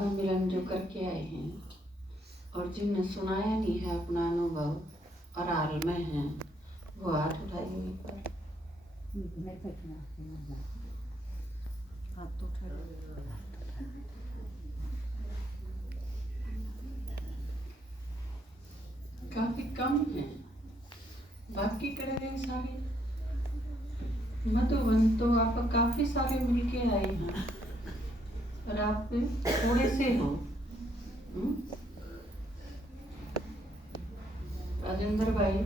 बाबा मिलन जो करके आए हैं और जिनने सुनाया नहीं है अपना अनुभव और हाल में है, वो हाथ उठाइए एक बार। हाथ उठा काफी कम है, बाकी कर गए सारे। मधुबन तो आप काफी सारे मिलके आए हैं और आप थोड़े से हो। राजेंद्र भाई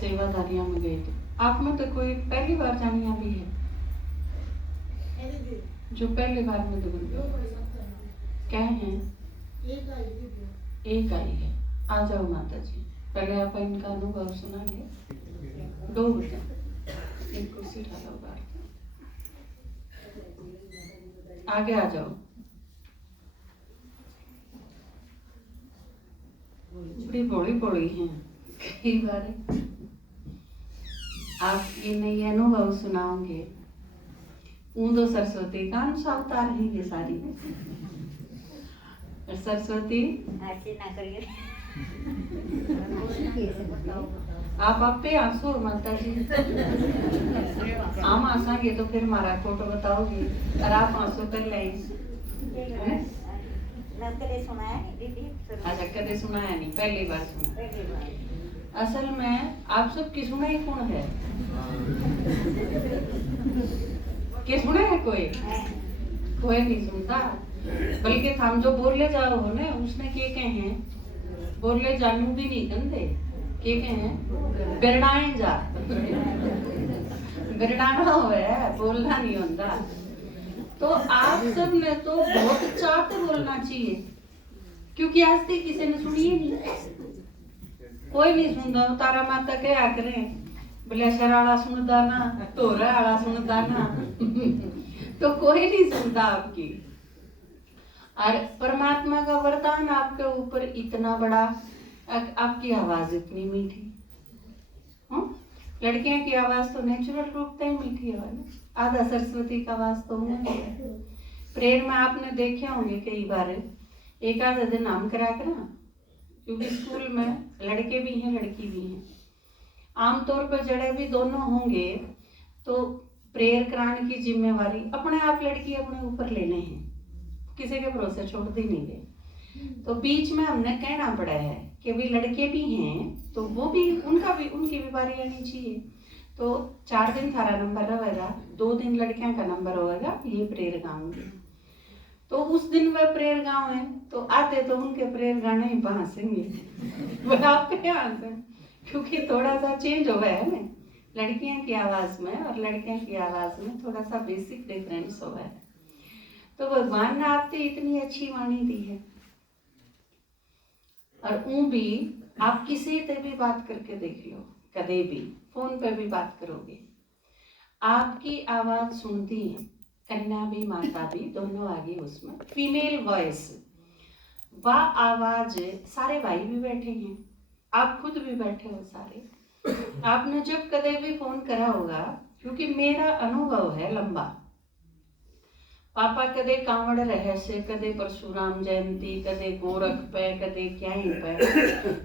सेवाधारियां में गए थे, आप में तो कोई पहली बार जानिया भी है जो पहली बार मधुबन क्या है? एक आई है। आ जाओ माता जी, पहले आप इनका अनुभव सुनाएंगे। दो बता एक कुर्सी ढालो बाहर, आगे आ जाओ। बड़ी बड़ी बड़ी हैं कई बार आप ये नई अनुभव सुनाओगे। ऊंदो सरस्वती का अवतार है ये सारी। सरस्वती ऐसे ना करिए। आप पे आंसू माता जी। हम आसांगे तो फिर हमारा फोटो बताओगे और आप आंसू कर लाए। कदे सुनाया नहीं दीदी? अच्छा कदे सुनाया नहीं, पहली बार सुना। पहली बार। असल में आप सब की सुना ही कौन है? के सुना है कोई? कोई नहीं सुनता, बल्कि हम जो बोल ले जाओ हो ना उसने के कहे बोल ले जानू भी नहीं कंदे के कहे बिरड़ाए जा। बिरड़ाना हो है, बोलना नहीं होता। तो आप सब ने तो बहुत चाहते बोलना चाहिए, क्योंकि आज तक किसी ने सुनी ही नहीं, कोई नहीं सुनता। तारा माता क्या करें, बलेसर आला सुनता ना, तोरा आला सुनता ना। तो कोई नहीं सुनता आपकी। और परमात्मा का वरदान आपके ऊपर इतना बड़ा, आपकी आवाज इतनी मीठी। लड़कियों की आवाज तो नेचुरल रूप से ही मीठी है ना, आधा सरस्वती का आवाज तो है। प्रेयर में आपने देखे होंगे कई बार, एक आधा दिन हम करा कर, क्योंकि स्कूल में लड़के भी हैं लड़की भी हैं। आमतौर पर जड़े भी दोनों होंगे तो प्रेयर कराने की जिम्मेवारी अपने आप लड़की अपने ऊपर लेने हैं, किसी के भरोसे छोड़ दी नहीं गए। तो बीच में हमने कहना पड़ा है कि भी लड़के भी हैं तो वो भी उनकी भी बारी आनी चाहिए। तो 4 दिन थारा नंबर रहेगा, 2 दिन लड़कियों का नंबर होगा, ये प्रेयर गाऊंगी। तो उस दिन वह प्रेयर गाँव है तो आते तो उनके प्रेयर गाने ही बहासेंगे। क्योंकि थोड़ा सा चेंज हो गया है ना, लड़कियों की आवाज में और लड़कियों की आवाज में थोड़ा सा बेसिक डिफरेंस हो गया है। तो भगवान ने आपसे इतनी अच्छी वाणी दी है, और भी आप किसी से भी बात करके देख लो, कदे भी फोन पे भी बात करोगे, आपकी आवाज सुनती है कन्या भी माता भी दोनों आगे, उसमें फीमेल वॉइस, वह आवाज सारे भाई भी बैठे हैं, आप खुद भी बैठे हो सारे। आपने जब कदे भी फोन करा होगा, क्योंकि मेरा अनुभव है लंबा, पापा कदे कांवड़ रहस्य, कदे परशुराम जयंती, कदे गोरख पे, कदे क्या ही पे,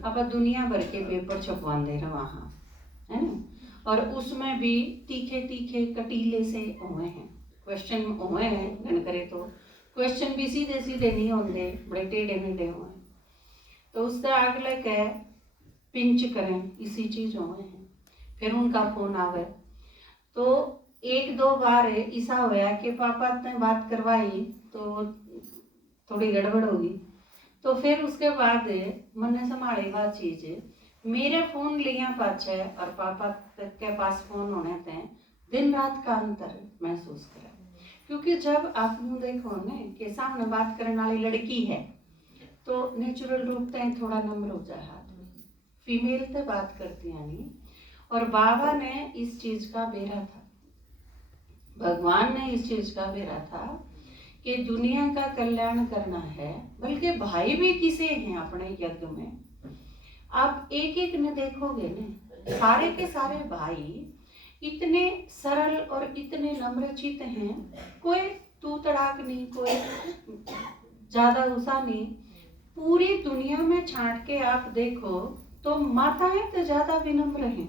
आप दुनिया भर के पेपर छपवाते रहे वहाँ, है ना। और उसमें भी तीखे तीखे कटीले से हुए हैं क्वेश्चन, हुए हैं गण करे तो क्वेश्चन भी सीधे सीधे नहीं होंगे, बड़े टेढ़े मेढ़े हुए। तो उससे अगले कह पिंच करें इसी चीज हुए हैं। फिर उनका फोन आवे तो 1-2 बार ऐसा होया कि पापा ने बात करवाई तो थोड़ी गड़बड़ होगी, तो फिर उसके बाद मैंने संभाली बात चीज, मेरे फोन लिया पाछे और पापा के पास फोन होने थे, दिन रात का अंतर महसूस करा। क्योंकि जब आप देखो ना कि सामने बात करने वाली लड़की है तो नेचुरल रूप से थोड़ा नम्र हो जाए हाथ में, फीमेल से बात करती नहीं। और बाबा ने इस चीज का बेरा था, भगवान ने इस चीज का बेरा था कि दुनिया का कल्याण करना है, बल्कि भाई भी किसे हैं अपने यज्ञ में। आप एक एक ने देखोगे ना, सारे के सारे भाई इतने सरल और इतने नम्रचित हैं, कोई तू तड़ाक नहीं, कोई ज्यादा गुस्सा नहीं। पूरी दुनिया में छांट के आप देखो तो माताएं तो ज्यादा विनम्र हैं,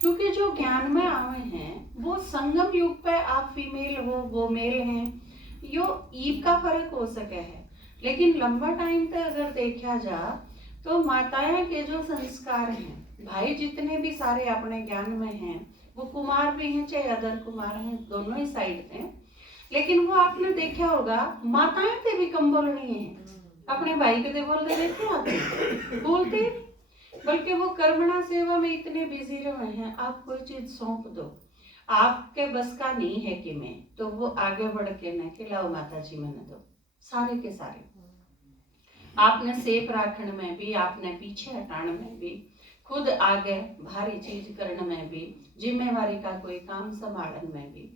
क्योंकि जो ज्ञान में आवे हैं वो संगम युग पे आप फीमेल हो वो मेल हैं, यो ईब का फर्क हो सके है। लेकिन लंबा टाइम तक अगर देखा जा तो माताएं के जो संस्कार हैं, भाई जितने भी सारे अपने ज्ञान में हैं, वो कुमार भी हैं चाहे अदर कुमार हैं, दोनों ही साइड हैं, लेकिन वो आपने देखा होगा माताएं थे भी कम बोलनी है। अपने भाई के बोलते देखे आप बोलते, बल्कि वो कर्मणा सेवा में इतने बिजी रहे हैं। आप कोई चीज सौंप दो, आपके बस का नहीं है कि मैं, तो वो आगे बढ़ के न कि लाओ माता जी मैंने दो, सारे के सारे आपने सेफ राखण में भी, आपने पीछे हटाण में भी, खुद आगे भारी चीज करने में भी, जिम्मेवारी का कोई काम संभालन में भी,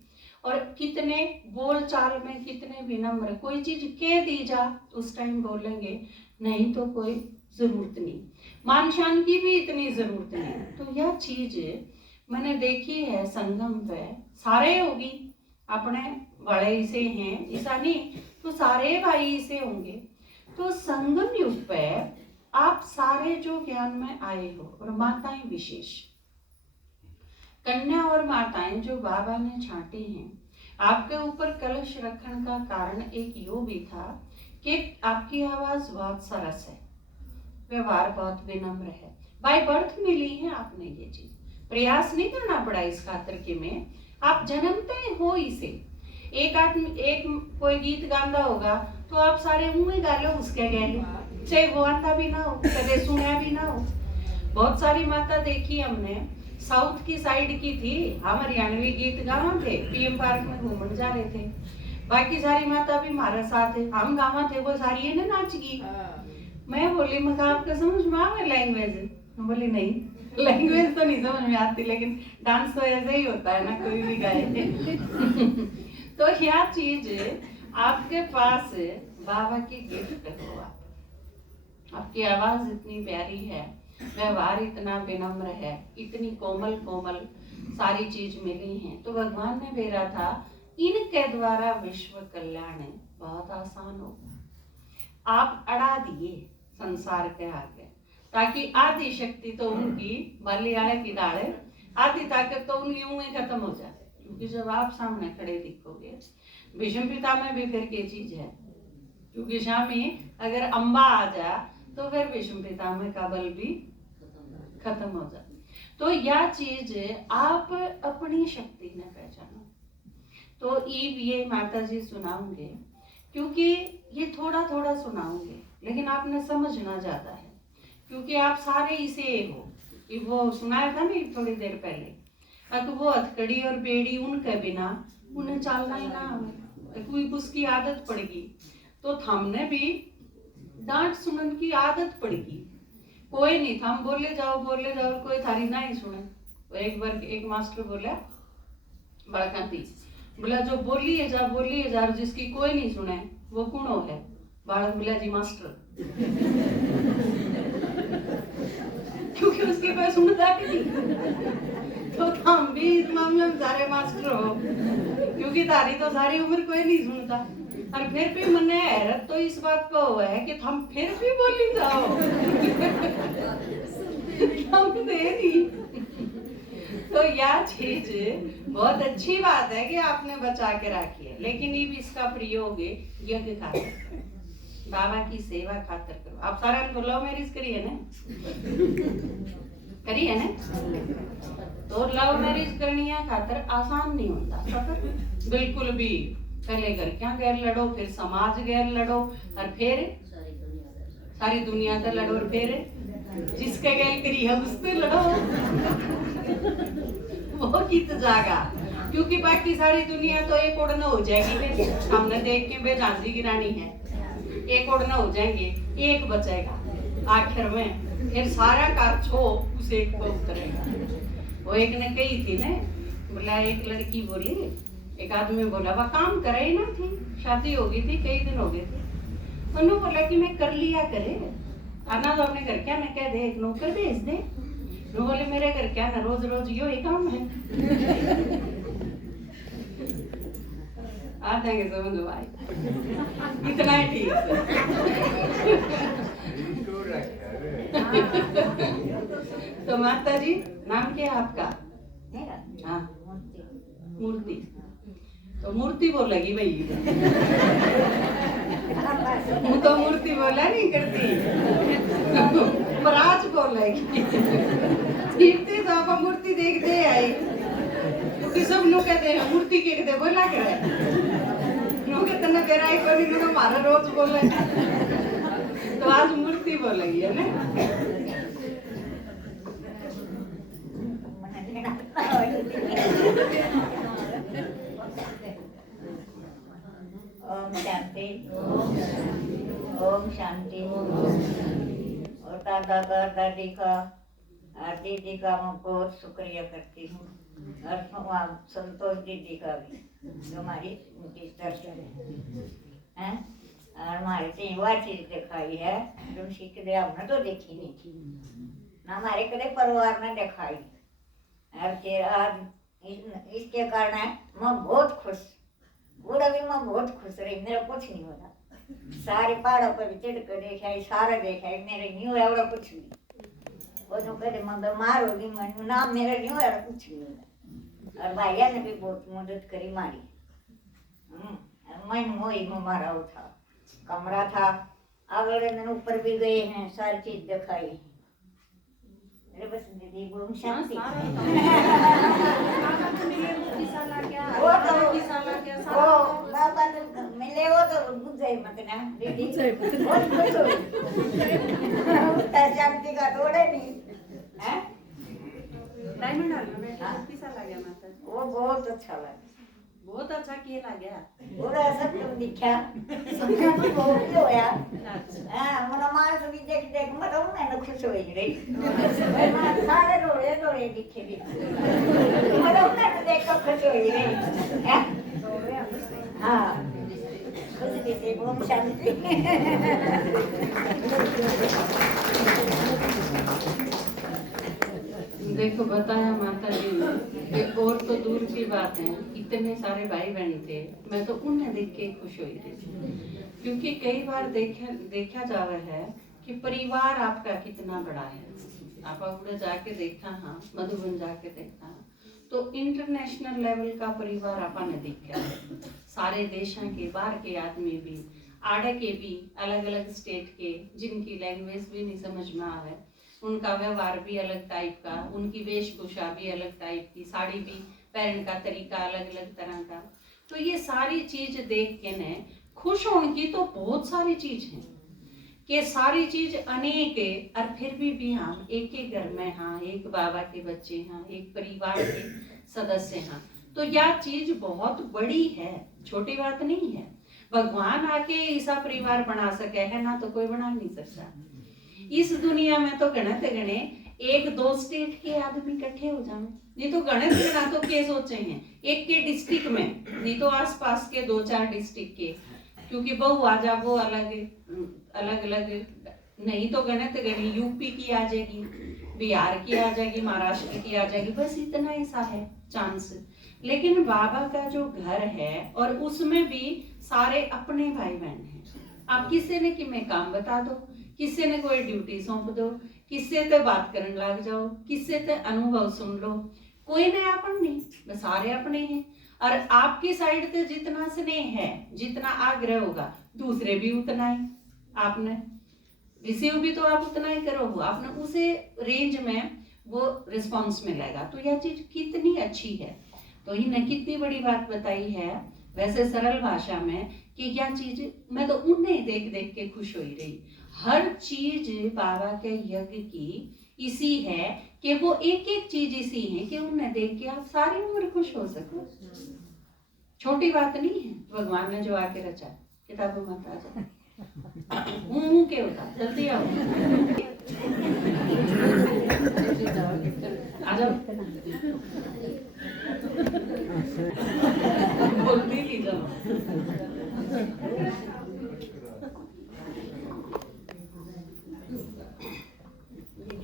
और कितने बोल चाल में कितने विनम्र। कोई चीज कह दी जा उस टाइम बोलेंगे, नहीं तो कोई जरूरत नहीं, मान शान की भी इतनी जरूरत नहीं। तो यह चीज मैंने देखी है संगम पे, सारे होगी अपने बड़े से हैं ऐसा नहीं, तो सारे भाई से होंगे। तो संगम युग पे आप सारे जो ज्ञान में आए हो, और माताएं विशेष, कन्या और माताएं जो बाबा ने छांटी हैं, आपके ऊपर कलश रखने का कारण एक यो भी था कि आपकी आवाज बहुत सरस है, व्यवहार बहुत विनम्र है, बाय बर्थ मिली है आपने ये चीज, प्रयास नहीं करना पड़ा इस खातिर कि में आप जन्मते हो इसे। एक आदमी एक कोई गीत गांदा होगा तो आप सारे मुंह में गालो उसके गहले, चाहे वो आंदा भी ना हो, कदे सुना भी ना हो। बहुत सारी माता देखी हमने, साउथ की साइड की थी, हम हरियाणवी गीत गावा थे, पीएम पार्क में घूमने जा रहे थे, बाकी सारी माता भी हमारे साथ है, हम गावा थे, वो सारी है ना नाच गई। मैं बोली मगर आपको समझ में आवे लैंग्वेज? बोली नहीं, लैंग्वेज तो नहीं समझ में आती, लेकिन डांस तो ऐसे ही होता है ना, कोई भी गाए। तो यह चीज आपके पास बाबा की गिफ्ट हो, आपकी आवाज इतनी प्यारी है, व्यवहार इतना विनम्र है, इतनी कोमल कोमल सारी चीज मिली है, तो भगवान ने भेजा था इनके द्वारा विश्व कल्याण बहुत आसान हो। आप अड़ा दिए संसार के आगे, ताकि आधी शक्ति तो उनकी बलियाड़े की दाड़े, आधी ताकत तो उनकी यूं ही खत्म हो जाए। क्योंकि जब आप सामने खड़े दिखोगे, भीष्म पिता में भी फिर ये चीज है, क्योंकि शामी अगर अम्बा आ जा तो फिर भीष्म पिता में का बल भी खत्म हो जाए। तो यह चीज आप अपनी शक्ति ने पहचानो। तो ये माता जी सुनाऊंगे, क्योंकि ये थोड़ा थोड़ा सुनाऊंगे, लेकिन आपने समझना ज्यादा है, क्योंकि आप सारे इसे हो। वो सुनाया था ना थोड़ी देर पहले, अब वो हथकड़ी और बेड़ी उनके बिना उन्हें चलना ही ना हमें, कोई उसकी आदत पड़ेगी, तो हमने भी डांट सुनने की आदत पड़ेगी। कोई नहीं था, हम बोले जाओ कोई थारी ना ही सुने। तो एक बार एक मास्टर बोला बालकांती, बोला जो बोलिए जा जिसकी कोई नहीं सुने वो कुणो है? बालक बोला जी मास्टर। क्योंकि उसकी कोई सुनता ही नहीं। तो हम भी इस मामले में सारे मास्टर हो, क्योंकि तारी तो सारी उम्र कोई नहीं सुनता। और फिर भी मने हैरत तो इस बात को हुआ है कि हम फिर भी बोली जाओ। हम दे नहीं। तो यह चीज बहुत अच्छी बात है कि आपने बचा के रखी है, लेकिन ये भी इसका प्रयोग यज्ञ खातिर, बाबा की सेवा खातिर करो। आप सारा लव मैरिज करिए ना, करिए ना, तो लव मैरिज करनी है खातिर आसान नहीं होता सफर, बिल्कुल भी। पहले घर क्या गैर लड़ो, फिर समाज गैर लड़ो, और फिर सारी दुनिया से लड़ो, और फिर जिसके गैर करी है उससे लड़ो। वो कित जागा, क्योंकि बाकी सारी दुनिया तो एक उड़ना हो जाएगी। हमने देख के बे झांसी की रानी है, एक उड़ना हो जाएंगे, एक बचेगा आखिर में, फिर सारा का छो उस एक को उतरेगा। वो एक ने कही थी ना, बोला एक लड़की बोली, एक आदमी बोला वह काम करे ही ना थी, शादी हो गई थी, कई दिन हो गए थे, उन्होंने बोला कि मैं कर लिया करे, आना तो अपने घर क्या न कह दे, एक नौकर भेज दे। वो बोले मेरे घर क्या ना रोज रोज यो ही काम है। आ जाएंगे समझ भाई। इतना ही ठीक है। तो माता जी नाम क्या है आपका? मेरा हाँ मूर्ति। मूर्ति। तो मूर्ति बोलेगी भाई। मैं तो मूर्ति बोला नहीं करती, पराज बोलेगी। तीर्थी तो आप मूर्ति देखते आई, क्योंकि सब लोग कहते हैं मूर्ति के कहते बोला करे, लोग कहते ना बेराई कोनी लोग हमारा रोज बोले, तो आज मूर्ति बोलेगी है ना। ओम शांति। ओम शांति। और दादा का दादी का और दीदी का मैं बहुत शुक्रिया करती हूँ, और संतोष दीदी का भी जो हमारी उनकी सिस्टर है। और हमारे से वह चीज दिखाई है जो सीख दे हमने तो देखी नहीं थी ना, हमारे कदे परिवार ने दिखाई। और फिर आज इसके कारण मैं बहुत खुश, पूरा भी मैं बहुत खुश रही, मेरा कुछ नहीं हो रहा। सारे पहाड़ों पर भी चढ़ कर देखा है, सारा देखा है, मेरे नहीं हुआ एवढा कुछ नहीं। वो जो कहते मैं बीमार होगी, मैं ना मेरा नहीं हुआ कुछ नहीं हुआ। और भैया ने भी बहुत मदद करी मारी। मैं मोई में मारा उठा, कमरा था, अगले दिन ऊपर भी गए हैं, सारी चीज दिखाई। बस दीदी बोल शांति। वो बाबा तो मिले, वो तो बुझ गई मतलब दीदी बहुत खुश हुई। उसका शांति का तोड़े नहीं है। डायमंड हॉल में बैठा कैसा लगा माता जी? वो बहुत अच्छा लगा, बहुत अच्छा किया लगा। पूरा सब तुम दिखा, सुनना तो बहुत ही होया। हाँ मना मार भी देख देख मैं तो मैं खुश हो रही, मैं सारे रोड़े रोड़े दिखे भी, मैं तो मैं देख कर खुश हो रही है। हाँ खुश भी थी, ओम शांति। देखो बताया माता जी ने कि और तो दूर की बात है, इतने सारे भाई बहन थे, मैं तो उन्हें देख के खुश हुई थी। क्योंकि कई बार देखा जावा है कि परिवार आपका कितना बड़ा है। आप उधर जाके देखा, हाँ मधुबन जाके देखा तो इंटरनेशनल लेवल का परिवार आपने देखा है। सारे देशों के बाहर के आदमी भी, आड़े के भी, अलग अलग स्टेट के, जिनकी लैंग्वेज भी नहीं समझ में आवे, उनका व्यवहार भी अलग टाइप का, उनकी वेशभूषा भी अलग टाइप की, साड़ी भी पहनने का तरीका अलग अलग तरह का। तो ये सारी चीज देख के ने खुश होने की तो बहुत सारी चीज है कि सारी चीज अनेक है, और फिर भी हम एक एक घर में, हाँ एक बाबा के बच्चे हैं, एक परिवार के सदस्य हैं, तो यह चीज बहुत बड़ी है, छोटी बात नहीं है। भगवान आके ऐसा परिवार बना सके है ना, तो कोई बना नहीं सकता। इस दुनिया में तो गणत गणे एक दो स्टेट के आदमी इकट्ठे हो जाए, नहीं तो गणत गणा तो के सोचे हैं एक के डिस्ट्रिक्ट में, नहीं तो आसपास के दो चार डिस्ट्रिक्ट के, क्योंकि बहु आ जा वो अलग अलग, नहीं तो गणत गणी यूपी की आ जाएगी, बिहार की आ जाएगी, महाराष्ट्र की आ जाएगी, बस इतना ऐसा है चांस। लेकिन बाबा का जो घर है और उसमें भी सारे अपने भाई बहन हैं। आप किसी ने कि मैं काम बता दो, किसी ने कोई ड्यूटी सौंप दो, किससे ते बात करने लग जाओ, किससे ते अनुभव सुन लो, कोई ने अपन नहीं, बस सारे अपने हैं। और आपकी साइड से जितना स्नेह है, जितना आग्रह होगा, दूसरे भी उतना ही आपने रिसीव भी तो आप उतना ही करो, आपने उसे रेंज में वो रिस्पॉन्स मिलेगा। तो यह चीज कितनी अच्छी है, तो इन्हें कितनी बड़ी बात बताई है वैसे सरल भाषा में कि यह चीज मैं तो उन्हें देख देख के खुश हो रही। हर चीज बाबा के यज्ञ की इसी है कि वो एक एक चीज इसी है कि उन्हें देख के आप सारी उम्र खुश हो सको। छोटी बात नहीं है, भगवान ने जो आके रचा। किताबों मत आ जाओ, मुंह के होता, जल्दी आओ आ जाओ, बोलती नहीं जाओ।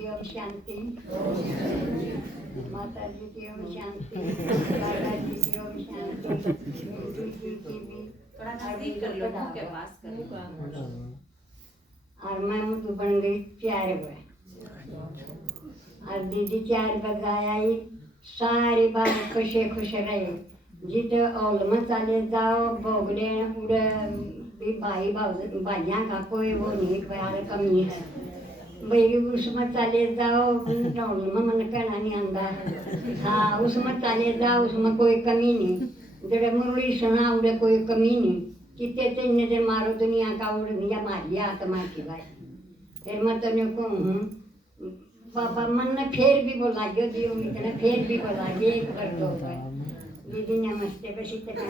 ओम शांति। माता जी की ओम शांति, दादा जी की ओम शांति, जी की भी थोड़ा नजदीक कर लो, मुंह के पास कर और मैं मुझे बन गई 4 बजे और दीदी 4 बजे आई सारी बात खुशे खुश रहे जिते ओल में चले जाओ बोगले उड़े भी भाई भाइयों का कोई वो नहीं प्यार कमी है भाई उसमें चले जाओ ओल में मन कहना नहीं आंदा हाँ उसमें चले जाओ उसमें कोई कमी नहीं जड़े मुरली सुना उड़े कोई कमी नहीं कितने तेने दे मारो दुनिया का उड़ दिया मारी आत्मा की भाई फिर मैं तो कहूँ पापा मन ने फिर भी बोला जो दियो मित्र फिर भी बोला एक बार 2 बार दीदी नमस्ते बस इतना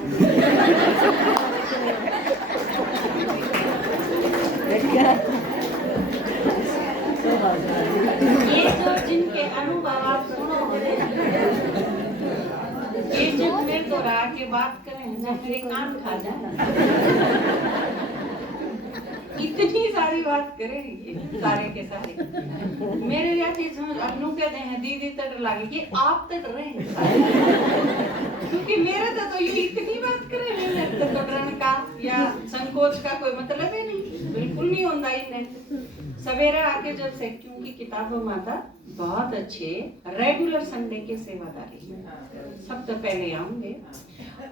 ये जो जिनके अनुभव आप सुनो ये जब मेरे को रा के बात करें ना मेरे कान खा जाए इतनी सारी बात करें ये सारे के सारे मेरे जाते समझ अनु कहते हैं दीदी तट लागे कि आप तट रहे हैं सारे। क्योंकि मेरे तो ये इतनी बात करे मेरे तो डरन का या संकोच का कोई मतलब ही नहीं बिल्कुल नहीं होता इन्हें सवेरे आके जब से क्योंकि किताबों माता बहुत अच्छे रेगुलर संडे के सेवादारी सब तो पहले आऊंगे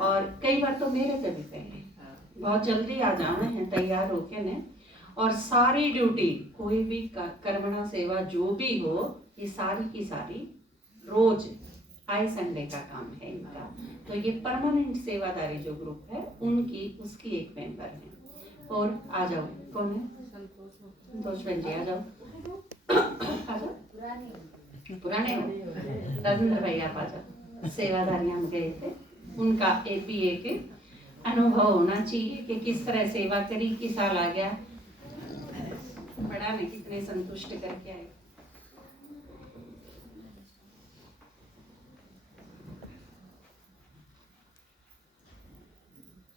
और कई बार तो मेरे से भी पहले बहुत जल्दी आ जाना है तैयार होके ने और सारी ड्यूटी कोई भी कर्मणा सेवा जो भी हो ये सारी की सारी रोज आए संडे का काम है इनका तो ये परमानेंट सेवादारी जो ग्रुप है उनकी उसकी एक मेंबर है और आ जाओ कौन है संतोष बहन जी आ जाओ आ जाओ पुराने हो राजेंद्र भाई आप आ जाओ सेवादारी हम गए थे उनका एपीए के अनुभव होना चाहिए कि किस तरह सेवा करी किस साल आ गया बड़ा ने कितने संतुष्ट करके आए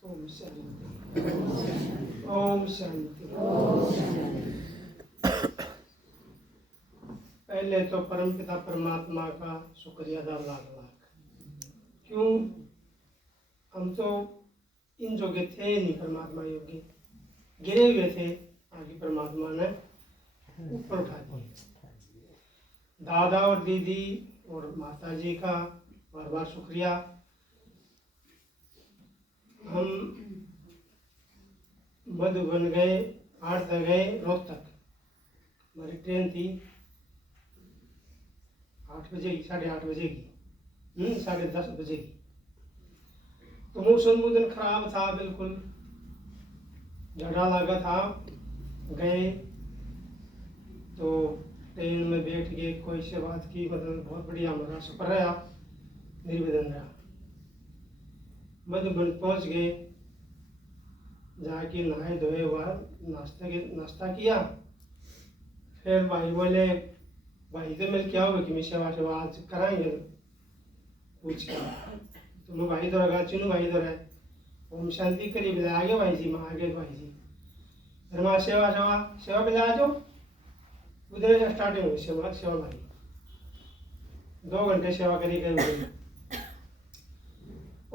ओम शांति ओम शांति पहले तो परमपिता परमात्मा का शुक्रिया अदा लाख क्यों हम तो इन जोगे थे नहीं परमात्मा योगी गिरे हुए थे आगे परमात्मा ने ऊपर उठा दिए दादा और दीदी और माता जी का बार बार शुक्रिया हम मधुबन गए 8 तक गए रोहतक हमारी ट्रेन थी 8 बजे की 8:30 बजे की 10:30 बजे की तो मौसम वो दिन खराब था बिल्कुल झड़ा लगा था गए तो ट्रेन में बैठ के कोई से बात की मतलब बहुत बढ़िया हमारा सफर रहा निर्विघ्न रहा मधुबन पहुंच गए जाके नहाए धोए बाद नाश्ता किया फिर भाई बोले भाई तो मिल क्या होगा कि मैं सेवा आज कराएंगे पूछ के तो मैं भाई तो लगा चुनू भाई तो है ओम शांति करीब ले आगे भाई जी मैं आगे भाई जी फिर मैं सेवा पे आ जाओ उधर से स्टार्टिंग हुई सेवा भाई 2 घंटे सेवा करी गई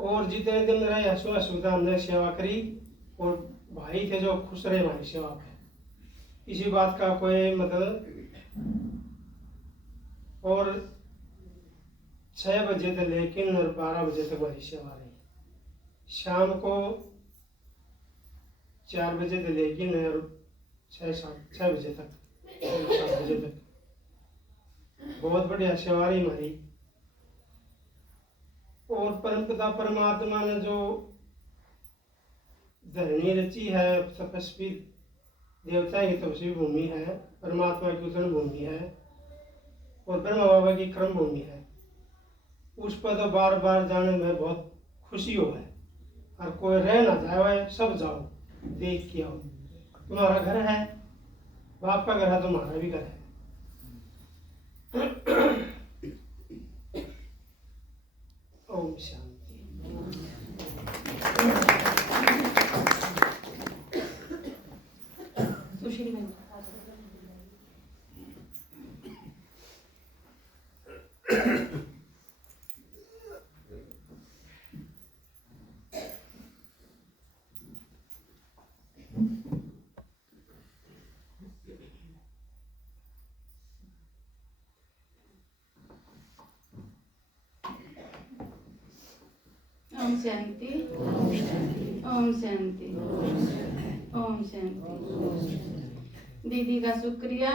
और जितने दिन रहे हंसू हमने सेवा करी और भाई थे जो खुश रहे हमारी सेवा पे इसी बात का कोई मतलब और 6 बजे तक लेकिन और 12 बजे तक हमारी सेवा रही शाम को 4 बजे तक लेकिन और 6 बजे तक 7 बजे तक बहुत बढ़िया सेवा रही हमारी और परमपिता परमात्मा ने जो धरनी रची है तपस्वी देवता की तपस्वी भूमि है परमात्मा की उतन भूमि है और ब्रह्मा बाबा की क्रम भूमि है उस पर तो बार बार जाने में बहुत खुशी हो है और कोई रह ना जाए सब जाओ देख के आओ तुम्हारा घर है बाप का घर है तुम्हारा भी घर है ओम शांति सुशील बहन शांति, ओम शांति, ओम शांति। दीदी का शुक्रिया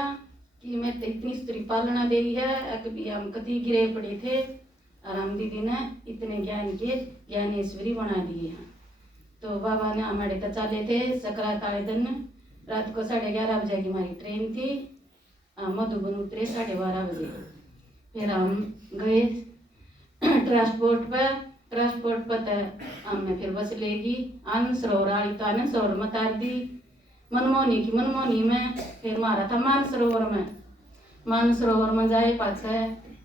कि मैं तो इतनी स्त्री पालना दे है। अभी हम कभी गिरे पड़े थे और हम दीदी ने इतने ज्ञान के ज्ञानेश्वरी बना दिए हैं। तो बाबा ने हमारे तो चले थे सकरात आए दिन रात को 11:30 बजे की हमारी ट्रेन थी। मधुबन उतरे 12:30 बजे। फिर हम गए ट्रांसपोर्ट पर हमें फिर बस लेगी आनंद सरोवर आई तो आनंद सरोवर में उतार दी। मनमोहनी में फिर मारा था मान सरोवर में जाए पाछे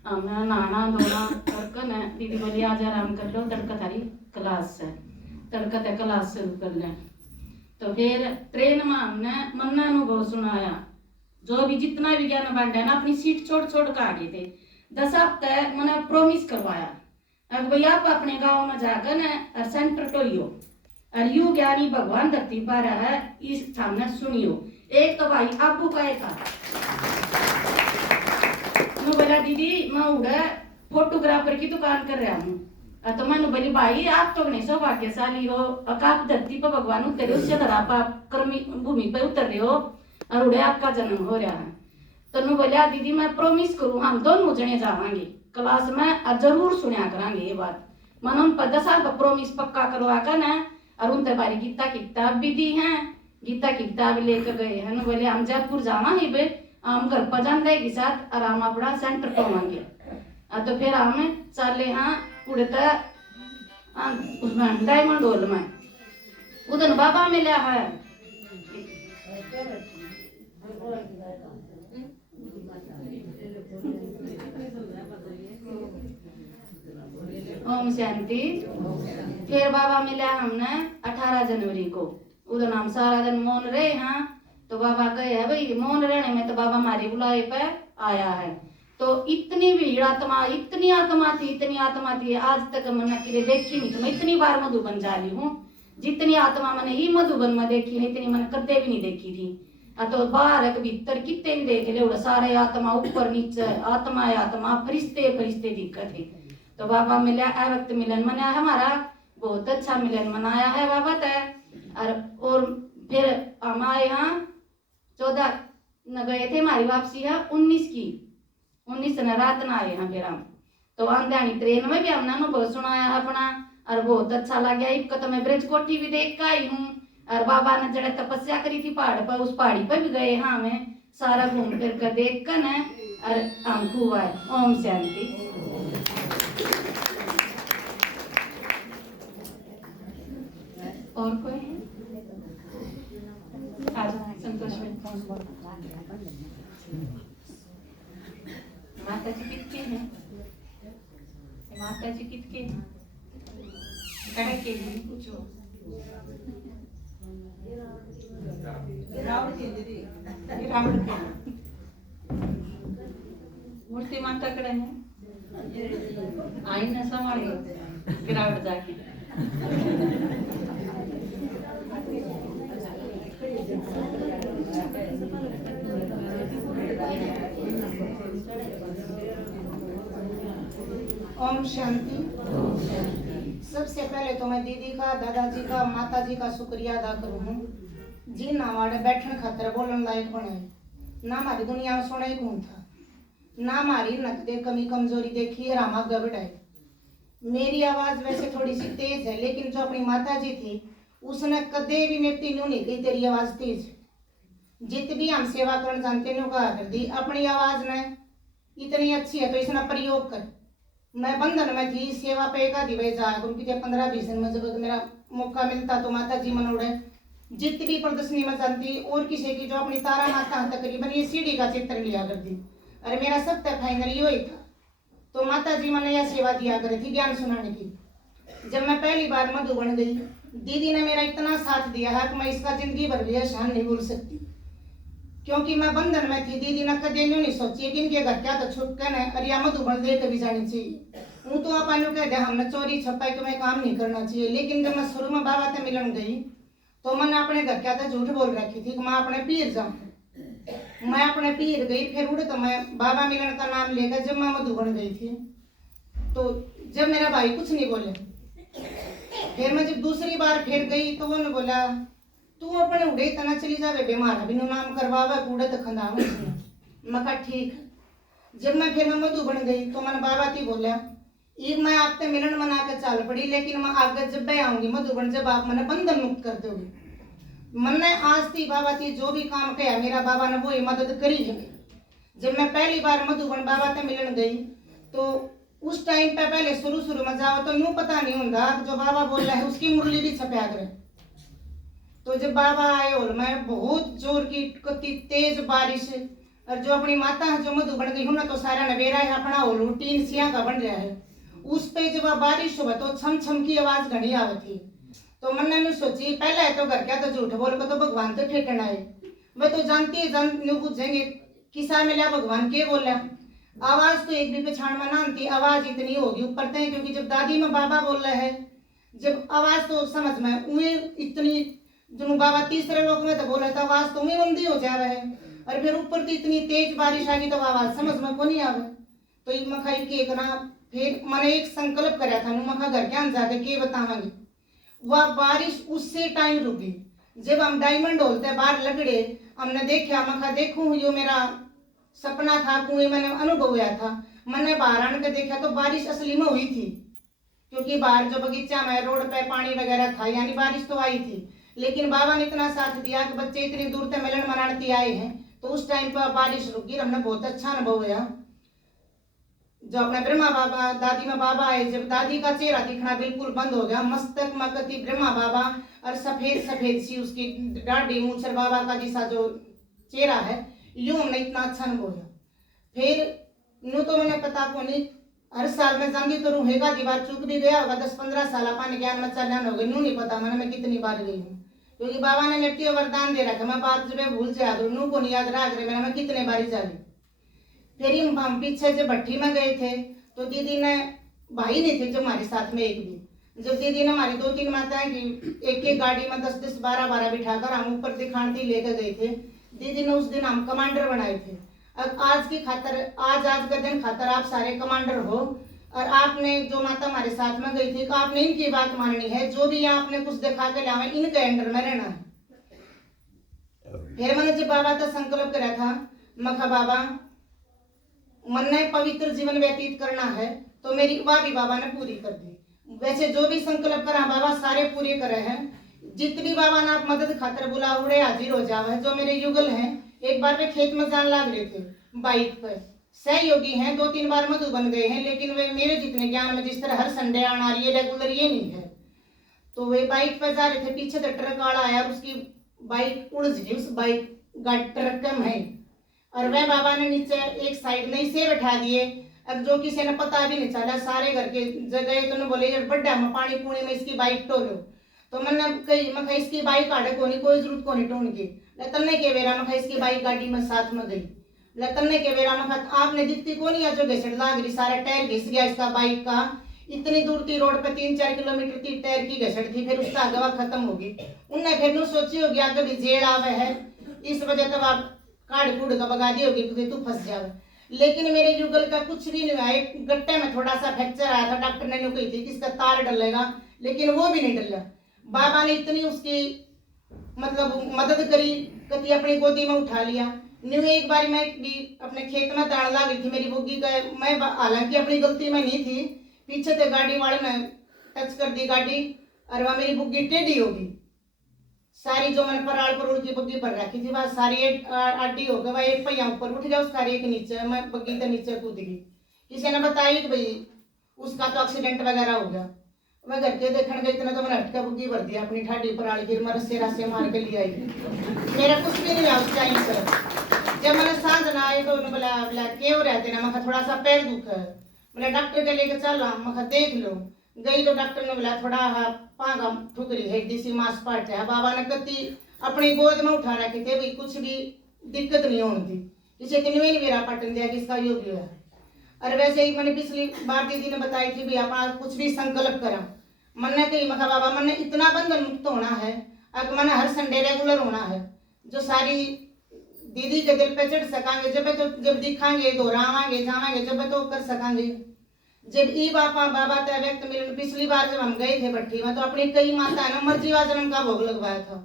हमने नहाना धोना तड़कन है। दीदी बोली आज आराम कर लो, तड़का थारी क्लास है, तड़का तक क्लास शुरू कर लें। तो फिर ट्रेन में हमने मन अनुभव सुनाया, जो भी जितना भी ज्ञान बांटा है ना अपनी सीट छोड़ के आगे थे। 10 हफ्ते मैंने प्रोमिस करवाया अब भैया आप अपने गांव में जाकर न और सेंटर टोइयो और यू ज्ञानी भगवान धरती पर है इस सामने सुनियो। एक तो भाई आपू का एक मैं बोला दीदी मैं उड़ा फोटोग्राफर की दुकान कर रहा हूँ। तो मैंने बोली भाई आप तो नहीं सौभाग्यशाली हो, आप धरती पर भगवान उतर रहे हो, उससे धरा आप कर्मी भूमि पर उतर रहे हो और उड़े आपका जन्म हो रहा है। तो मैं बोलिया दीदी मैं प्रोमिस करूँ हम दोनों जने जावांगे क्लास में और जरूर सुनिया करांगे ये बात। मन उन 10 साल का प्रोमिस पक्का करवा कर ना और उन बारी गीता की किताब भी दी हैं, गीता की किताब लेकर गए हैं। बोले हम जयपुर जावांगे बे हम घर पर जाने के साथ और हम अपना सेंटर पावांगे। तो फिर हम चले हाँ उड़ता उसमें डायमंड हॉल में उधर बाबा मिला है। ओम शांति। फिर बाबा मिला हमने 18 जनवरी को, उधर हम सारा दिन मौन रहे हाँ। तो बाबा कहे है भाई मौन रहने में तो बाबा हमारे बुलाए पे आया है। तो इतनी भीड़ इतनी आत्मा थी आज तक मैंने किरे देखी नहीं। तो मैं इतनी बार मधुबन जा रही हूँ, जितनी आत्मा मैंने ही मधुबन में देखी है इतनी मैंने कदे भी नहीं देखी थी। तो बाहर भीतर कितने भी देख ले सारे आत्मा ऊपर नीचे आत्मा फरिश्ते दिक्कत है। तो बाबा मिला वक्त मिलन मनाया हमारा बहुत अच्छा मिलन मनाया है बाबा तय। और फिर हमारे यहाँ 14 न गए थे, हमारी वापसी है 19 न रात न आए हैं। फिर हम तो आंध्यानी ट्रेन में भी हमने अनुभव सुनाया अपना और बहुत अच्छा लगा। एक तो मैं ब्रज कोठी भी देख कर आई हूँ और बाबा ने जड़ा तपस्या करी थी पहाड़ पर, उस पहाड़ी पर भी गए हाँ हमें सारा घूम फिर कर देख कर न और हम खूब आए। ओम शांति। और कोई है? संतोष माता जी कितके हैं? माता जी कितके हैं? कड़े के लिए पूछो। रावण के मूर्ति माता कड़े है आई न संभाले गिरावट जाके। ओम शांति। सबसे पहले तो मैं दीदी का दादाजी का माता जी का शुक्रिया अदा करूँ जिन हमारे बैठन खातर बोलन लायक बनाए। ना हमारी दुनिया में सुना ही कौन था, ना हमारी नकदे कमी कमजोरी देखी है रामा गबड़ाए। मेरी आवाज वैसे थोड़ी सी तेज है लेकिन जो अपनी माता जी थी उसने कदे भी मेरी तीनों नहीं कही तेरी आवाज तेज। जित भी हम सेवा करना जानते हैं कहा कर दी अपनी आवाज ने इतनी अच्छी है तो इसका प्रयोग कर। मैं बंधन में थी सेवा पे एक आधी बजे जाया उनकी 15-20 दिन में जब मेरा मौका मिलता तो माता जी मनोड़े जितनी प्रदर्शनी में जानती और किसी की जो अपनी तारा माता तकरीबन ये सीढ़ी का चित्र लिया कर दी। अरे मेरा सब तक फाइनल यो ही था। तो माता जी मैंने यह सेवा दिया करी थी ज्ञान सुनाने की। जब मैं पहली बार मधुबन गई दीदी ने मेरा इतना साथ दिया है कि मैं इसका जिंदगी भर भी एहसान नहीं भूल सकती। क्योंकि मैं बंधन में थी दीदी ने कदे नहीं सोची कि इनके घर क्या तो छुप कर है और या मधुबन दे के भी जानी चाहिए। हूँ तो आप कह दे हमने चोरी छपाई तो मैं काम नहीं करना चाहिए। लेकिन जब मैं शुरू में बाबा से मिलन गई तो मैंने अपने घर क्या था झूठ बोल रखी थी कि मैं अपने पीर जाऊँ। मैं अपने पीर गई फिर उड़े तो मैं बाबा मिलन का नाम लेकर जब मैं मधुबन गई थी तो जब मेरा भाई कुछ नहीं बोले फिर मैं जब दूसरी बार फिर गई तो उन्होंने बोला तू अपने उड़े तना चली जावे बीमार बिनु नाम करवावे कूड़े तो खंदावे मैं कहा ठीक है। जब मैं मधुबन गई तो मैंने बाबा की बोला एक मैं आपसे मिलन मना के चल पड़ी, लेकिन मैं आगे जब मैं आऊंगी मधुबन जब आप मैंने बंधन मुक्त कर दोगे। मैंने आज थी बाबा थी जो भी काम किया मेरा बाबा ने वो ही मदद करी है। जब मैं पहली बार मधुबन बाबा से मिलन गई तो उस टाइम पे पहले शुरू में जाओ तो यूं पता नहीं होता जो बाबा बोल रहा है उसकी मुरली भी छपा करे। तो जब बाबा आए और मैं बहुत जोर की कति तेज बारिश और जो अपनी माता है जो मधुबन गई हूं ना तो सारा नवेरा है अपना हो रूटीन सिया का बन रहा है। उस पे जब बारिश हुआ तो छम छम की आवाज घनी आवती थी। तो मैंने नहीं सोची पहले तो घर क्या तो झूठ बोल को तो भगवान तो ठेकना है वह तो जानती है पूछेंगे किसा मिला भगवान के बोला। आवाज तो एक भी पछाण में ना आती आवाज इतनी होगी ऊपर तक क्योंकि जब दादी में बाबा बोल रहे है जब आवाज तो समझ में उन्हें इतनी जो बाबा तीसरे लोग में तो बोला था आवाज तो उन्हें बंदी हो जा रहा है और फिर ऊपर तो इतनी तेज बारिश आ गई तो आवाज समझ में को नहीं आवे। तो ये मखाई के ना फिर मैंने एक संकल्प कराया था मखा घर के जाके के बतावांगे। वह बारिश उससे टाइम रुकी जब हम डायमंड होलते बाहर लगड़े हमने देखा मखा देखूं यो मेरा सपना था कुएं मैंने अनुभव हुआ था। मैंने बाहर आने के देखा तो बारिश असली में हुई थी क्योंकि बाहर जो बगीचा में रोड पे पानी वगैरह था यानी बारिश तो आई थी। लेकिन बाबा ने इतना साथ दिया कि बच्चे इतनी दूर से मिलन मनाने आए हैं तो उस टाइम पर बारिश रुकी हमने बहुत अच्छा अनुभव हुआ। जो अपने ब्रह्मा बाबा दादी में बाबा आए जब दादी का चेहरा दिखना बिल्कुल बंद हो गया मस्तक मकती ब्रह्मा बाबा और सफेद सफेद सी उसकी डाढ़ी मूछर बाबा का जैसा जो चेहरा है यूं हमने इतना अच्छा अनुभव हुआ। फिर यूं तो मैंने पता को नहीं हर साल में जाऊंगी तो रूहेगा दीवार चूक भी गया होगा 10-15 साल पानी ज्ञान में चलन हो गई यूं नहीं पता मैंने मैं कितनी बार गई हूँ क्योंकि बाबा ने मेरे वरदान दे रखा मैं बात जब भूल से याद नू को नहीं याद रहा मैंने मैं कितने बारी जा रही। फिर हम पीछे जब भट्टी में गए थे तो दीदी ने भाई नहीं थे जो हमारे साथ में एक भी जब दीदी ने हमारी 2-3 माताएं की एक गाड़ी में 10-10 12-12 बिठाकर हम ऊपर दिखाती लेकर गए थे। दीदी ने उस दिन हम कमांडर बनाए थे। अब आज की खातर आज का दिन खातर आप सारे कमांडर हो और आपने जो माता हमारे साथ में गई थी तो आपने इनकी बात माननी है जो भी यहाँ आपने कुछ दिखा के लावे इनके अंडर में रहना है। फिर मैंने जब बाबा का संकल्प करा था मखा बाबा मन ने पवित्र जीवन व्यतीत करना है तो मेरी वह भी बाबा ने पूरी कर दी। वैसे जो भी संकल्प करा बाबा सारे पूरे करे हैं। जितनी बाबा ने आप मदद खातर बुला उड़े हाजिर हो जावे। जो मेरे युगल हैं एक बार वे खेत में जान लाग रहे थे बाइक पर सहयोगी हैं 2-3 बार मधुबन गए हैं लेकिन वे मेरे जितने ज्ञान में जिस तरह हर संडे आना रही है रेगुलर ये नहीं है। तो वे बाइक पर जा रहे थे पीछे से ट्रक वाला आया और उसकी बाइक उड़ गई उस बाइक ट्रक कम है और वह बाबा ने नीचे एक साइड में इसे बैठा दिए। अब जो किसी ने पता भी नहीं चला सारे घर के जगह तो ने बोले बड्डा में पानी पूनी में इसकी बाइक टोलो। तो मैंने कही मैं इसकी बाइक आड़े को नहीं कोई जरूरत को नहीं टोन की तन्ने के बेरा मैं इसकी बाइक गाड़ी में साथ में गई तन्ने के बेरा में आपने दिखती को नहीं जो घसड़ लाग रही सारा टायर घिस गया इसका बाइक का। इतनी दूर थी रोड पे 3-4 किलोमीटर की टायर की घसड़ थी फिर उसका गवा खत्म होगी। उनने फिर नु सोची होगी आगे भी जेल आवे है इस वजह तब आप काड़ कूड़ का बगा दी होगी क्योंकि तू फंस जावे। लेकिन मेरे युगल का कुछ भी नहीं हुआ। एक गट्टे में थोड़ा सा फ्रैक्चर आया था डॉक्टर ने कही थी कि इसका तार डलेगा लेकिन वो भी नहीं डला। बाबा ने इतनी उसकी मतलब मदद करी कभी अपनी गोदी में उठा लिया। न्यू एक बार मैं भी अपने खेत में ताड़ ला गई थी मेरी बुग्गी का मैं हालांकि अपनी गलती में नहीं थी पीछे से गाड़ी वाले ने टच कर दी गाड़ी और वह मेरी बुग्गी टेढ़ी होगी सारी जो मैंने पराड़ पर की बग्गी पर रखी थी वह सारी आडी हो गई वह एक पहिया ऊपर उठ गया उसका एक नीचे मैं बग्गी के नीचे कूद गई। किसी ने बताया कि भाई उसका तो एक्सीडेंट वगैरह हो गया। मैं घर के देखने गई इतना तो मैंने हटका बुग्गी भर दिया अपनी ठाडी पराड़ गिर मैं रस्से रस्से मार के ले आई। मेरा कुछ भी नहीं हुआ उस टाइम पर। जब मैंने सांझ ना आई तो उन्होंने बोला के हो रहते ना मैं थोड़ा सा पैर दुख है बोला डॉक्टर के लेके चल मैं देख लो। गई तो डॉक्टर ने बोला थोड़ा पांगा ठुकरी है देसी मांस पाट है। बाबा ने कति अपनी गोद में उठा रखे थे भाई कुछ भी दिक्कत नहीं होती किसी दिन में नहीं मेरा पटन दिया किसका योग है। और वैसे ही मैंने पिछली बार दीदी ने बताई थी भाई अपना कुछ भी संकल्प करा मन ने कही मखा बाबा मन ने इतना बंधन मुक्त होना है अब मैंने हर संडे रेगुलर होना है जो सारी दीदी के दिल पे चढ़ सकांगे जब तो जब दिखांगे दोहरावांगे जावांगे जब तो कर सकांगे। जब ई बाबा बाबा तय व्यक्त मिलन पिछली बार जब हम गए थे भट्टी में तो अपनी कई माता है ना मर्जीवा जन्म का भोग लगवाया था,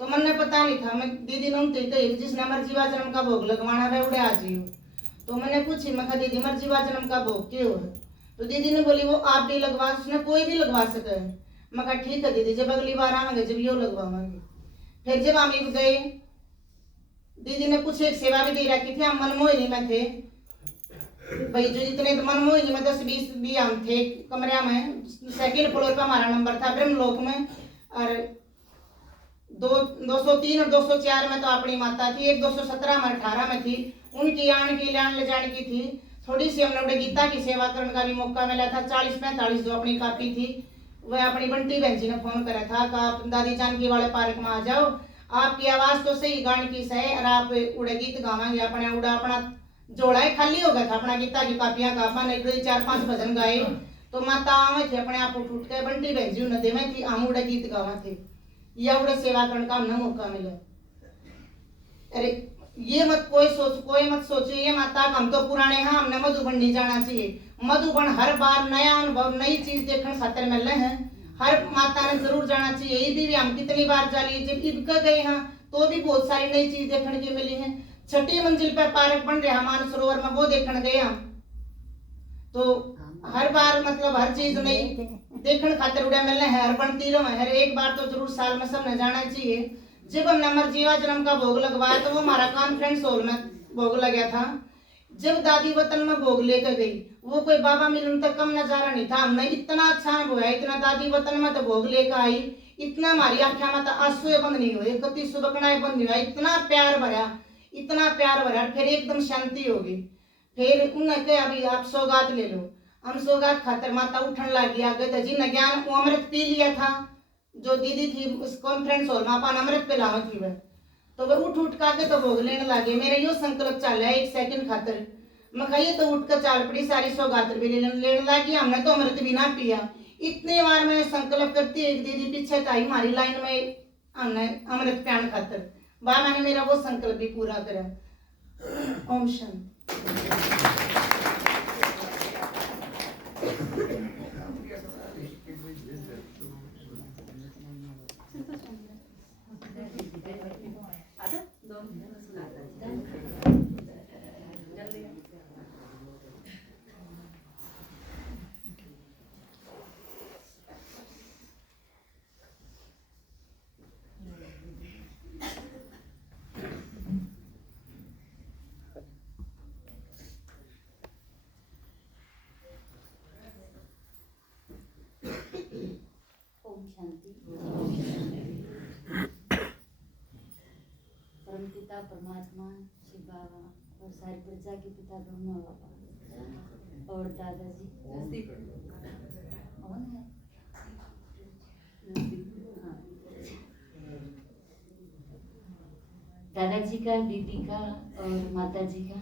तो मन ने पता नहीं था। मैं दीदी ने कही जिसने मर्जीवा जन्म का भोग लगवाना है उड़े आ जियो। तो मैंने पूछी, मैं दीदी मर्जीवा जन्म का भोग क्यों है? तो दीदी ने बोली वो आप भी लगवा, उसने कोई भी लगवा सके है। मैं कहा ठीक है दीदी, जब अगली बार आएंगे जब यो लगवाएंगे। फिर जब हम गए, दीदी ने कुछ एक सेवा भी दे रखी थी। हम मनमोहिनी में थे भाई, जो जितने तो मनमोहिनी में 10-20 भी हम थे कमरे में। सेकंड फ्लोर पे हमारा नंबर था ब्रह्मलोक में, और 203 और 204 में तो अपनी माता थी, एक 217 में 18 में थी। उनकी आन की लान ले जाने की थी। थोड़ी सी हमने उन्हें गीता की सेवा करने का भी मौका मिला था। 40-45 जो अपनी कापी थी, वह अपनी बंटी बहन जी ने फोन करा था कि आप दादी जानकी वाले पार्क में आ जाओ, आपकी आवाज तो सही गान की सही, और आप उड़े गीत गावेंगे। अपने उड़ा अपना जोड़ा ही खाली हो गया था, अपना गीता की कापियां कापा नहीं, 4-5 भजन गाए। तो माता आवे थे अपने आप उठ के, बंटी बहन जी नदी में थी, हम उड़े गीत गावा थे, या उड़े सेवा करने का हमने मौका मिला। अरे ये मत कोई मत सोचो ये माता हम तो पुराने हैं, हमने मधुबन नहीं जाना चाहिए। मधुबन हर बार नया अनुभव नई चीज देखने खातिर मिल रहे हैं, हर माता ने जरूर जाना चाहिए। ये भी हम कितनी बार जा लिए, जब इब गए हैं तो भी बहुत सारी नई चीज देखने की मिली है। 6ठी मंजिल पर पार्क बन रहा मानसरोवर में, वो देखने गए हम, तो हर बार मतलब हर चीज नई देखने खातिर उड़े मिलने हैं। हर बनती रहो हर एक बार तो जरूर साल में सबने जाना चाहिए। जब हमने मर्जीवा जन्म का भोग लगवाया तो वो हमारा कॉन्फ्रेंस हॉल में भोग लगा था। जब दादी वतन में भोग लेकर गई, वो कोई बाबा मिलन तक कम नजारा नहीं था। हमने इतना अच्छा अनुभव है, इतना दादी वतन में तो भोग लेकर आई, इतना हमारी आख्या में तो आंसू बंद नहीं हुए, कति सुबकनाएं बंद नहीं हुआ, इतना प्यार भरा, इतना प्यार भरा। फिर एकदम शांति होगी। फिर उन्हें कहा अभी आप सौगात ले लो। हम सौगात खातर माता उठन लग गया, गए जी न ज्ञान वो अमृत पी लिया था। जो दीदी थी उस कॉन्फ्रेंस हॉल में अपन अमृत पिलावे थी वह, तो वह उठ के तो भोग लेने लगे। मेरा यो संकल्प चल है 1 सेकंड खातर, मैं कही तो उठ कर चाल पड़ी, सारी सौगात भी लेने लगी। हमने तो अमृत भी ना पिया। इतनी बार मैं संकल्प करती, एक दीदी पीछे आई हमारी लाइन में, हमने अमृत पियान खातर बा मैंने मेरा वो संकल्प भी पूरा करा। ओम शांति। आता 2 जल्दी ओम शांति। परमपिता परमात्मा शिव बाबा और सारी प्रजा के पिता ब्रह्मा बाबा और दादाजी कौन है? हाँ। दादाजी का, दीदी का और माता जी का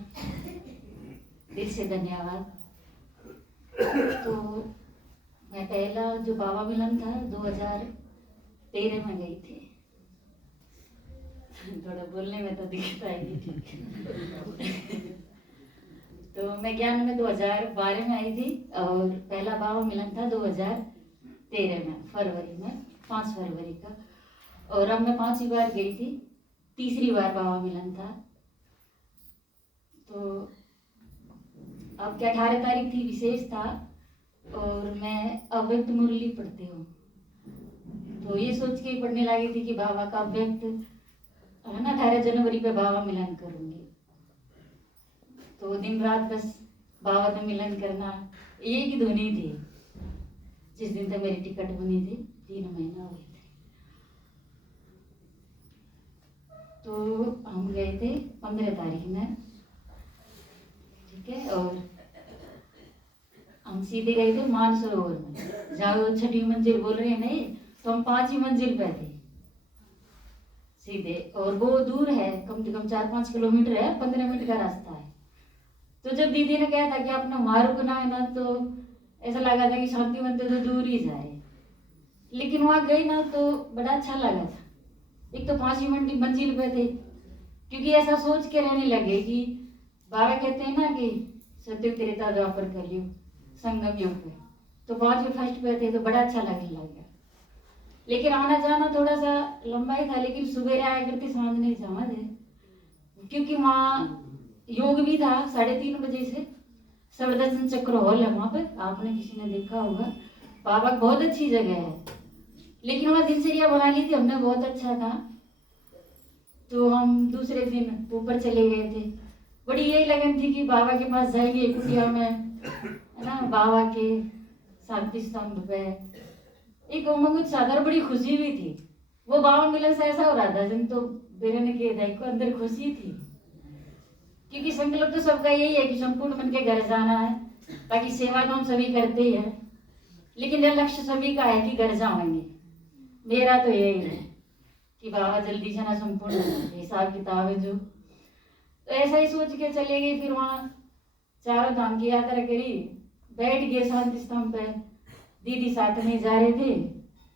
दिल से धन्यवाद। तो मैं पहला जो बाबा मिलन था 2013 में गई थी। थोड़ा बोलने में तो दिक्कत आएगी, ठीक। तो मैं ज्ञान में 2012 में आई थी और पहला बाबा मिलन था 2013 में फरवरी में, 5 फरवरी का। और अब मैं 5वीं बार गई थी, तीसरी बार बाबा मिलन था। तो अब क्या 18 तारीख थी, विशेष था और मैं अव्यक्त मुरली पढ़ती हूँ। तो ये सोच के पढ़ने लगी थी कि बाबा का अव्यक्त है ना, 18 जनवरी पे बाबा मिलन करूंगी। तो दिन रात बस बाबा से मिलन करना, एक ही धुनी थी। जिस दिन तक मेरी टिकट बनी थी 3 महीना हुए थे। तो हम गए थे 15 तारीख में, ठीक है। और हम सीधे गए थे मानसरोवर में, जहाँ वो 6ठी मंजिल बोल रहे हैं नहीं, तो हम 5वीं मंजिल पे थे सीधे। और वो दूर है, कम से कम 4-5 किलोमीटर है, 15 मिनट का रास्ता है। तो जब दीदी ने कहा था कि अपना वहाँ रुकना है ना, तो ऐसा लगा था कि शांति मंदिर तो दूर ही जाए, लेकिन वहाँ गई ना तो बड़ा अच्छा लगा था। एक तो 5वीं मंजिल पे थे, क्योंकि ऐसा सोच के रहने लगे कि बाबा कहते हैं ना कि सत्युग त्रेता द्वापर कलयुग, संगम योग पे, तो 5वीं फर्स्ट पे थे, तो बड़ा अच्छा लगने लग गया। लेकिन आना जाना थोड़ा सा लंबा ही था, लेकिन सुबह आया करती सांझ नहीं जावा थे, क्योंकि वहाँ योग भी था 3:30 बजे से। सर्वदर्शन चक्र हॉल है वहाँ पे, आपने किसी ने देखा होगा। बाबा बहुत अच्छी जगह है, लेकिन वहाँ दिनचर्या बना ली थी हमने, बहुत अच्छा था। तो हम दूसरे दिन ऊपर चले गए थे, बड़ी यही लगन थी कि बाबा के पास जाएंगे, कुटिया में, है ना, बाबा के शांति स्तंभ पे एक कुछ सादर, बड़ी खुशी भी थी। वो बाबा मिलन से ऐसा हो रहा था जिन तो बेरन के हृदय को अंदर खुशी थी, क्योंकि संकल्प तो सबका यही है कि संपूर्ण मन के घर जाना है। बाकी सेवा तो हम सभी करते ही हैं, लेकिन यह लक्ष्य सभी का है कि घर जाएंगे। मेरा तो यही है कि बाबा जल्दी से ना संपूर्ण हिसाब किताब है जो, तो ऐसा ही सोच के चले गए। फिर वहाँ चारों धाम की यात्रा करी, बैठ गए शांति स्तंभ पे, दीदी साथ में जा रहे थे।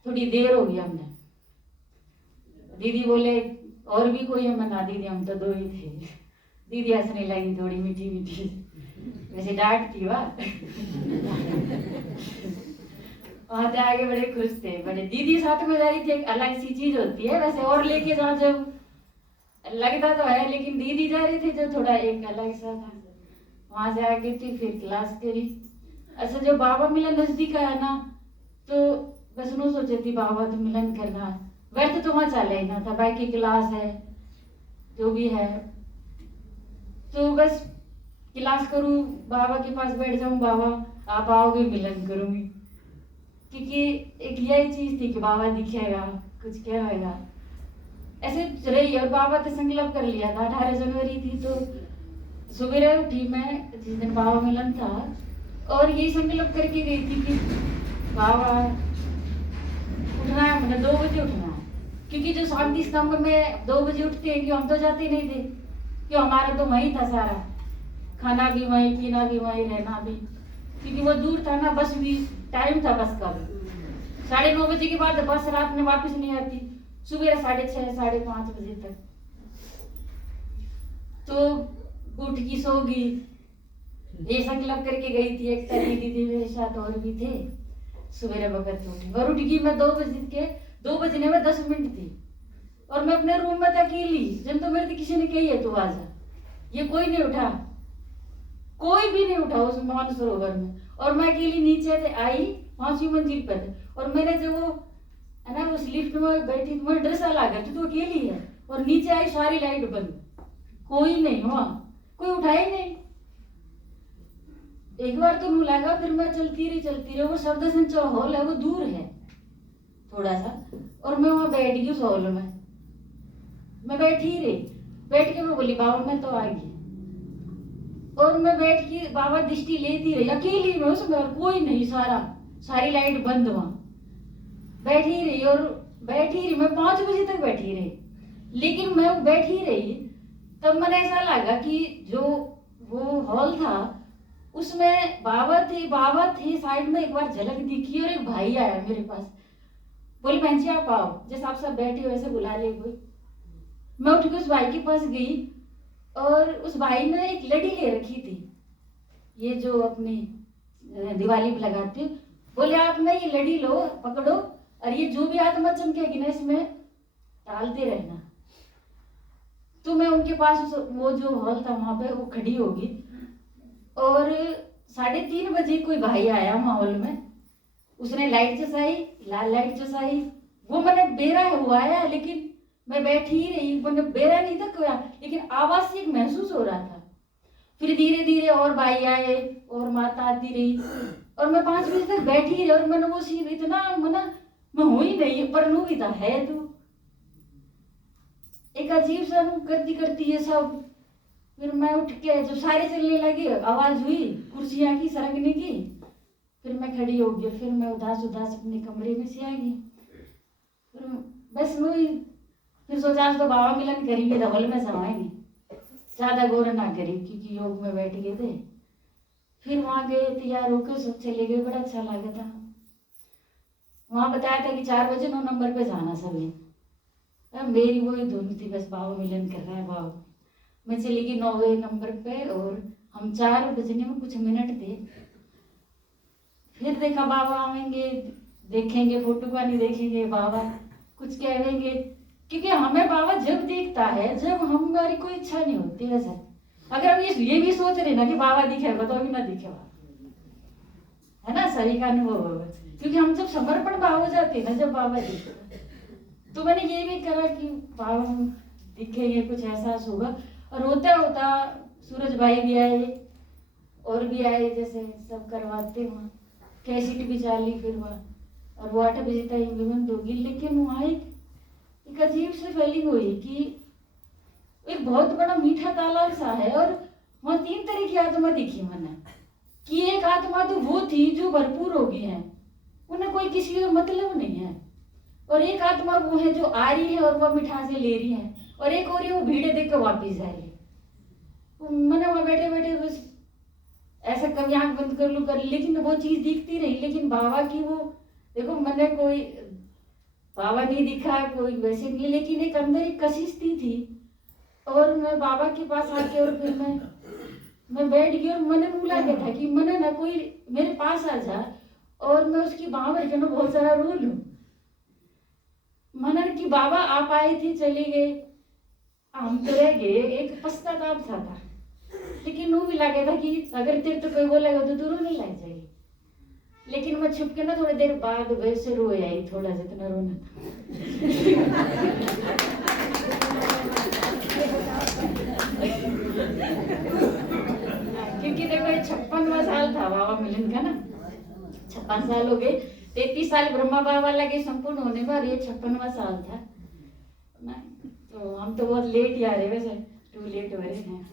थोड़ी देर हो गई हमने, दीदी बोले और भी कोई है? मना दीदी हम तो 2 ही थे। दीदी हंसने लगी थोड़ी मीठी मीठी, वैसे डांटती वाह। वहां से आगे बड़े खुश थे, बड़े दीदी साथ में जा रही थी, एक अलग सी चीज होती है। वैसे और लेके जाओ जब लगता तो है, लेकिन दीदी जा रही थी जो थोड़ा एक अलग सा था। वहां से आगे थी, फिर क्लास करी। अच्छा, जो बाबा मिलन नजदीक है ना, तो बस नो सोचे थी बाबा तो मिलन करना है, व्यर्थ तो वहां चले ही ना था, बाकी क्लास है जो भी है, तो बस क्लास करूं, बाबा के पास बैठ जाऊं, बाबा आप आओगे मिलन करूंगी, क्योंकि एक यही चीज थी कि बाबा दिखेगा, कुछ कहेगा, ऐसे रही। और बाबा तो संकल्प कर लिया था, 18 जनवरी थी, तो सुबह उठी मैं जिस दिन बाबा मिलन था, और यही संकल्प करके गई थी कि बाबा उठना है, मैंने 2 बजे उठना है, क्योंकि जो शांति स्तंभ में 2 बजे उठते हैं, कि हम तो जाते नहीं थे, कि हमारा तो वहीं था सारा, खाना भी वहीं, पीना भी वहीं, रहना भी, क्योंकि वो दूर था ना, बस भी टाइम था बस का भी 9:30 बजे के बाद बस रात में वापस नहीं आती, सुबह 6:30 5:30 बजे तक। तो उठ की सोगी, ये संकल्प करके गई थी। एक तारी दीदी मेरे साथ और भी थे, सवेरे वक्त उठी और उठ गई मैं 2 बजने में 10 मिनट थी, और मैं अपने रूम में अकेली, जब तो मेरे किसी ने कही है तू आ जा, ये कोई नहीं उठा, कोई भी नहीं उठा उस मानसरोवर में, और मैं अकेली नीचे से आई 5वीं मंजिल पर थे, और मैंने जब वो है ना उस लिफ्ट में बैठी तो मुझे डर सा लगा कि तू अकेली है, और नीचे आई सारी लाइट बंद, कोई नहीं हुआ, कोई उठा ही नहीं। एक बार तो मुझे लगा, फिर मैं चलती रही। वो सर्वदर्शन जो हॉल है वो दूर है थोड़ा सा, और मैं वहां बैठ गई उस हॉल में, मैं बैठी रही, बैठ के मैं बोली बाबा मैं तो आ गई, और मैं बैठ के बाबा दृष्टि लेती रही अकेली में उसमें, और कोई नहीं, सारी लाइट बंद, वहां बैठी रही और बैठी रही, मैं 5 बजे तक बैठी रही, लेकिन मैं बैठी रही, तब मैंने ऐसा लगा कि जो वो हॉल था उसमें बाबा थे साइड में, एक बार झलक दिखी, और एक भाई आया मेरे पास, बोले बहन जी आप आओ, जैसे आप सब बैठे हो वैसे बुला ले कोई। मैं उठ के उस भाई के पास गई, और उस भाई ने एक लड़ी ले रखी थी, ये जो अपनी दिवाली पे लगाते हो, बोले आप ना ये लड़ी लो, पकड़ो, और ये जो भी आत्मा चमकेगी ना इसमें डालते रहना। तो मैं उनके पास वो जो हॉल था वहां पे वो खड़ी होगी, और 3:30 बजे कोई भाई आया हॉल में, उसने लाइट जसाई, लाल लाइट जसाई, वो मैंने बेरा हुआ है, लेकिन मैं बैठी ही रही, मैंने बेरा नहीं था कोई, लेकिन आवाज से एक महसूस हो रहा था। फिर धीरे धीरे और भाई आए और माता आती रही, और मैं 5 बजे तक बैठी रही, और मैंने वो सीन इतना मना मैं हुई नहीं, पर नू भी था है तो एक अजीब सा करती करती ये सब। फिर मैं उठ के जब सारे चलने लगे, आवाज हुई कुर्सियां की सरकने की, फिर मैं खड़ी हो गई, फिर मैं उदास अपने कमरे में से आ गई। फिर बस वही, फिर सोचा आज तो बाबा मिलन करेंगे, हॉल में समाएंगे, ज्यादा गौर ना करी, क्योंकि योग में बैठ गए थे। फिर वहां गए, तैयार होकर सब चले गए, बड़ा अच्छा लगा था। वहां बताया था कि 4 बजे 9 नंबर पे जाना सभी। मेरी वही धुन थी, बस बाबा मिलन कर रहा है बाबा। मैं चली गई 9वें नंबर पे, और हम 4 बजने में कुछ मिनट थे, फिर देखा बाबा आएंगे, देखेंगे फोटो का नहीं देखेंगे, बाबा कुछ कहेंगे, क्योंकि हमें बाबा जब देखता है जब हमारी कोई इच्छा नहीं होती वैसे। अगर हम ये भी सोच रहे ना कि बाबा दिखेगा तो अभी ना दिखेगा, है ना, सही का अनुभव होगा। क्योंकि हम जब समर्पण भाव हो जाते हैं ना, जब बाबा दिखे, तो मैंने ये भी करा कि बाबा दिखेंगे, कुछ एहसास होगा। और होता होता सूरज भाई भी आए और भी आए, जैसे सब करवाते वहाँ कैसेट भी चाली फिर वहाँ, और वो 8 बजे तक भी बंद होगी। लेकिन वहाँ एक अजीब सी फीलिंग हुई कि एक बहुत बड़ा मीठा तालाब सा है, और वहाँ 3 तरह की आत्मा दिखी मैंने। कि एक आत्मा तो वो थी जो भरपूर हो गई है, उन्हें कोई किसी का मतलब नहीं है, और एक आत्मा वो है जो आ रही है और वो मिठासे ले रही है, और एक और वो भीड़ देख कर वापिस जा रही है। मैंने वहाँ बैठे बैठे बस ऐसा कभी आंख बंद कर लूँ कर, लेकिन वो चीज दिखती रही। लेकिन बाबा की वो देखो, मैंने कोई बाबा नहीं दिखा, कोई वैसे नहीं, लेकिन एक अंदर एक कशिश थी। और मैं बाबा के पास आके और फिर मैं बैठ गई, और मैंने बोला क्या था कि मैंने ना कोई मेरे पास आ जा और मैं उसकी बाँह भर के ना बहुत सारा रो लूं। मैंने कि बाबा आप आए थे चले गए, हम तो रह गए, एक पश्चाताप सा था। लेकिन वो भी लगा था कि अगर तेरे तो कोई बोलेगा तो तू रोने लग जाएगी। लेकिन मैं छुप के ना थोड़ी देर बाद वैसे रो आई, थोड़ा जितना रोना था। क्योंकि देखो ये 56वां साल था बाबा मिलन का ना, 56 साल हो गए, 33 साल ब्रह्मा बाबा लगे संपूर्ण होने पर, ये 56वां साल था ना। तो हम तो बहुत लेट ही आ रहे, वैसे टू लेट हो रहे हैं।